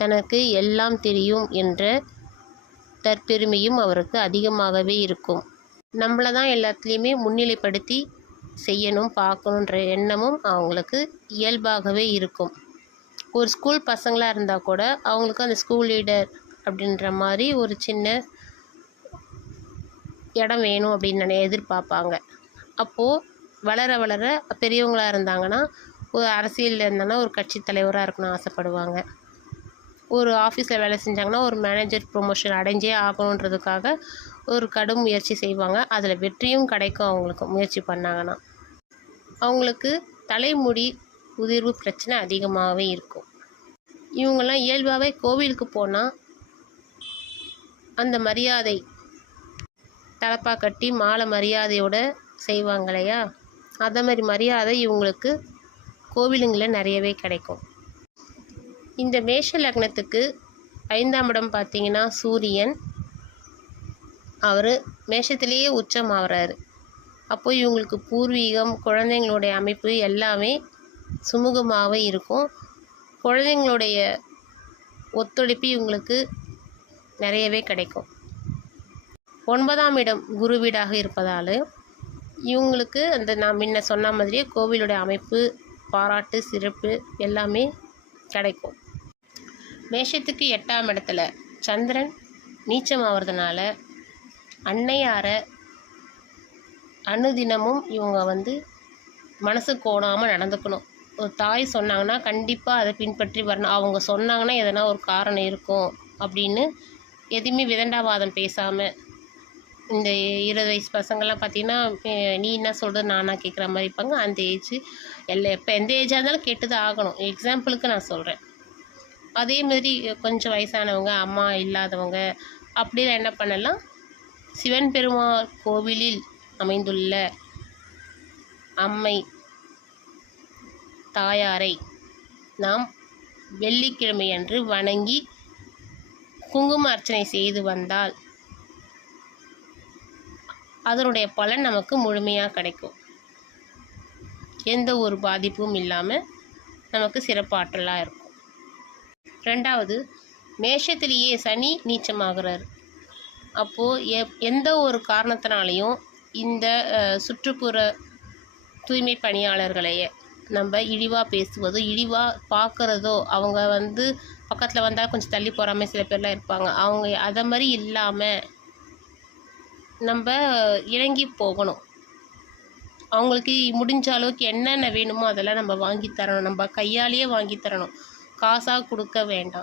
தனக்கு எல்லாம் தெரியும் என்ற தற்பெருமையும் அவருக்கு அதிகமாகவே இருக்கும். நம்மளை தான் எல்லாத்துலேயுமே முன்னிலைப்படுத்தி செய்யணும், பார்க்கணுன்ற எண்ணமும் அவங்களுக்கு இயல்பாகவே இருக்கும். ஒரு ஸ்கூல் பசங்களாக இருந்தால் கூட அவங்களுக்கு அந்த ஸ்கூல் லீடர் அப்படின்ற மாதிரி ஒரு சின்ன இடம் வேணும் அப்படின்னு எதிர்பார்ப்பாங்க. அப்போது வளர வளர பெரியவங்களாக இருந்தாங்கன்னா ஒரு அரசியலில் இருந்தாங்கன்னா ஒரு கட்சி தலைவராக இருக்கணும்னு ஆசைப்படுவாங்க. ஒரு ஆஃபீஸில் வேலை செஞ்சாங்கன்னா ஒரு மேனேஜர் ப்ரொமோஷன் அடைஞ்சே ஆகணுன்றதுக்காக ஒரு கடும் முயற்சி செய்வாங்க. அதில் வெற்றியும் கிடைக்கும் அவங்களுக்கு முயற்சி பண்ணாங்கன்னா. அவங்களுக்கு தலைமுடி உதிர்வு பிரச்சனை அதிகமாகவே இருக்கும். இவங்கெல்லாம் இயல்பாகவே கோவிலுக்கு போனால் அந்த மரியாதை தலப்பா கட்டி மாலை மரியாதையோடு செய்வாங்க இல்லையா, அதே மாதிரி மரியாதை இவங்களுக்கு கோவிலுங்களில் நிறையவே கிடைக்கும். இந்த மேஷ லக்னத்துக்கு 5ஆம் இடம் பார்த்திங்கன்னா சூரியன், அவர் மேஷத்திலேயே உச்சம் ஆகிறாரு. அப்போ இவங்களுக்கு பூர்வீகம், குழந்தைங்களுடைய அமைப்பு எல்லாமே சுமூகமாகவே இருக்கும். குழந்தைங்களுடைய ஒத்துழைப்பு இவங்களுக்கு நிறையவே கிடைக்கும். 9ஆம் இடம் குரு வீடாக இருப்பதால் இவங்களுக்கு அந்த நான் முன்ன சொன்ன மாதிரியே கோவிலுடைய அமைப்பு, பாராட்டு, சிறப்பு எல்லாமே கிடைக்கும். மேஷத்துக்கு 8ஆம் இடத்துல சந்திரன் நீச்சம் ஆகிறதுனால அன்னையாரை அனுதினமும் இவங்க மனசு கோணாமல் நடந்துக்கணும். ஒரு தாய் சொன்னாங்கன்னா கண்டிப்பாக அதை பின்பற்றி வரணும். அவங்க சொன்னாங்கன்னா எதனா ஒரு காரணம் இருக்கும் அப்படின்னு எதுவுமே விதண்டாவாதம் பேசாமல். இந்த 20 வயசு பசங்கள்லாம் பார்த்திங்கன்னா நீ என்ன சொல்கிறது நானாக கேட்குற மாதிரி இருப்பாங்க. அந்த ஏஜ் எப்போ எந்த ஏஜாக இருந்தாலும் கேட்டு தான் ஆகணும். எக்ஸாம்பிளுக்கு நான் சொல்கிறேன். அதே மாதிரி கொஞ்சம் வயசானவங்க, அம்மா இல்லாதவங்க அப்படிலாம் என்ன பண்ணலாம், சிவன் பெருமாள் கோவிலில் அமைந்துள்ள அம்மை தாயாரை நாம் வெள்ளிக்கிழமை அன்று வணங்கி குங்கும அர்ச்சனை செய்து வந்தால் அதனுடைய பலன் நமக்கு முழுமையாக கிடைக்கும். எந்த ஒரு பாதிப்பும் இல்லாமல் நமக்கு சிறப்பாற்றலாக இருக்கும். 2வது, மேஷத்திலேயே சனி நீச்சமாகிறார். அப்போது எந்த ஒரு காரணத்தினாலையும் இந்த சுற்றுப்புற தூய்மை பணியாளர்களையே நம்ம இழிவாக பேசுவதோ இழிவாக பார்க்குறதோ, அவங்க பக்கத்தில் வந்தால் கொஞ்சம் தள்ளி போகாமல் சில பேர்லாம் இருப்பாங்க, அவங்க அதை மாதிரி இல்லாமல் நம்ம இறங்கி போகணும். அவங்களுக்கு முடிஞ்ச அளவுக்கு என்னென்ன வேணுமோ அதெல்லாம் நம்ம வாங்கி தரணும். நம்ம கையாலேயே வாங்கி தரணும், காசாக கொடுக்க வேண்டாம்.